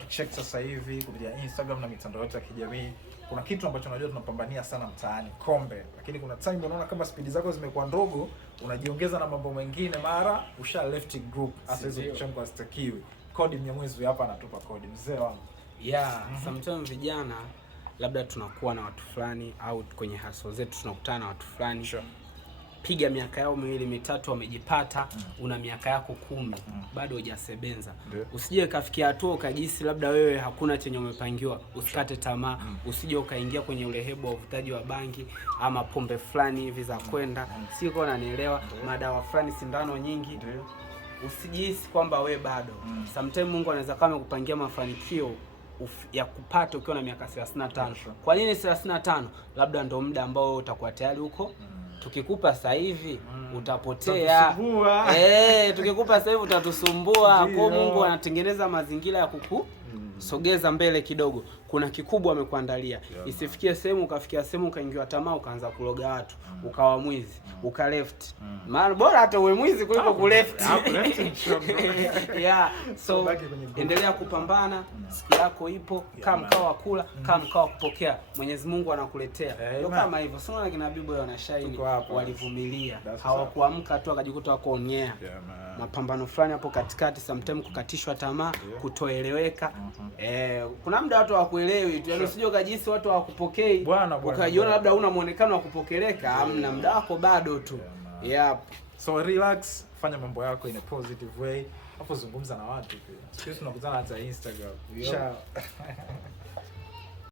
tukicheck sasa hivi kupitia Instagram na mitandao yote ya kijamii, kuna kitu ambacho unajua tunapambania sana mtaani, kombe. Lakini kuna time unaona kama speed zako zimekuwa ndogo, unajiongeza na mambo mengine, mara usha left group, hasa hizo mchango hastakiwi. Kodi Mnyamwezi hapa anatupa kodi, mzee wangu. Sometimes vijana labda tunakuwa na watu fulani au kwenye hustle zetu tunakutana na watu fulani. Piga miaka yao 2-3 wamejipata, una miaka yako 10 bado hujasebenza. Usije kafikia hatua ukajisi labda wewe hakuna chenye umepangiwa, usikate tamaa. Usije ukaingia kwenye ulehebo wa uvutaji wa bangi ama pombe fulani hivi za kwenda. Siko unanielewa, madawa fulani, sindano nyingi. Usijisi kwamba we bado. Sometimes Mungu anaweza kama kupangia mafanikio ya kupata ukiwa na miaka 35. Kwa nini 35? Labda ndo muda ambao utakuwa tayari huko. Tukikupa sasa hivi utapotea. Tukikupa sasa hivi utatusumbua. Kwa Mungu anatengeneza mazingira ya sogeza mbele kidogo. Kuna kikubwa amekuandalia. Isifikie sehemu ukafikia sehemu ukaingiwa tamaa ukaanza kuloga watu, ukawa mwizi, uka left. Maana bora hata uwe mwizi kuliko ku left. So endelea kupambana, siku yako ipo, kama mkao wa kula, kama mkao wa kupokea. Mwenyezi Mungu anakuletea. Ndio kama hivyo. Sio na kina Bibo wanashaini walivumilia. Hawakuamka tu akajikuta wako onyea. Mapambano fulani hapo katikati, sometimes kukatishwa tamaa, kutoeleweka. Kuna muda watu hawakuelewi tu. Yaani usije ukajisi watu hawakupokei. Ukajiona labda una muonekano wa kupokeleka, hamna, muda wako bado tu. So relax, fanya mambo yako in a positive way. Hapo zungumza na watu pia. Sisi tunakutana hata Instagram.